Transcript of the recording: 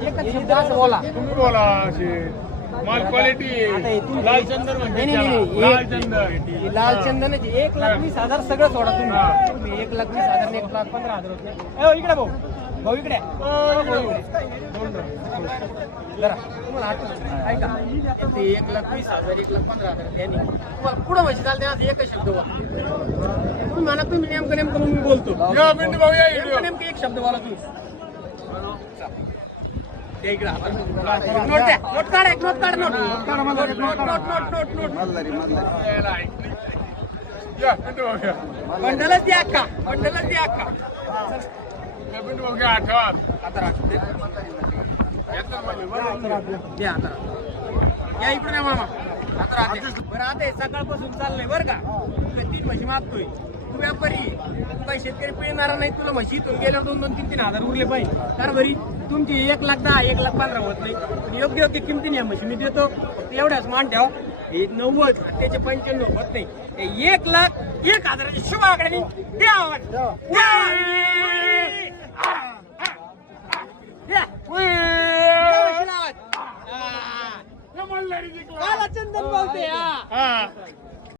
असं बोला. तुम्ही बोला अशी. माल क्वालिटी हे लाल चंदन म्हणते नाही, नाही, नाही, त्याला. एक- लाल चंदन. ही लाल चंदनाचे एक लाख वीस हजार सगळं सोडा तुम्ही. तुम्ही एक लाख वीस हजार आणि एक लाख पंधरा हजार होते. ए, हो, इकडे भाऊ. भाऊ इकडे. हो, इकडे. भाऊ, जरा तुम्हाला ऐका. ते एक लाख वीस हजार एक लाख पंधरा हजार त्यांनी तुम्हाला पुढं म्हशी चालते ना एकच शब्द बोला. तुम्ही म्हणा तुम्ही नेमकं नेमकं मग मी बोलतो. या भाऊ या नेमकं इकडे. नेमकं एक शब्द बोला तुम्ही. त्या इकडे. नोट काढा एक नोट काढ note. Note note note note note note यायला ऐक. या द्या अक्का द्या अक्का इकडे मामा. आता राहते बरं आता सकाळपासून चाललंय बरं का? तीन म्हशी मागतोय. तू व्यापारी. तू काही शेतकरी पिळणारा नाही तुला म्हशी इथून गेल्यावर दोन दोन तीन तीन हजार उरले पाहिजे. कारण बरी. तुमची एक लाख दहा एक लाख पंधरा होत नाही. योग्य योग्य किमतीने या म्हशी मी देतो. एवढ्याच मान ठेव हे नव्वद त्याचे पंच्याण्णव होत नाही. हे एक लाख एक हजाराची शुभ आकड्याने द्या आवाज. हा. चंदन बोलते हा. हा.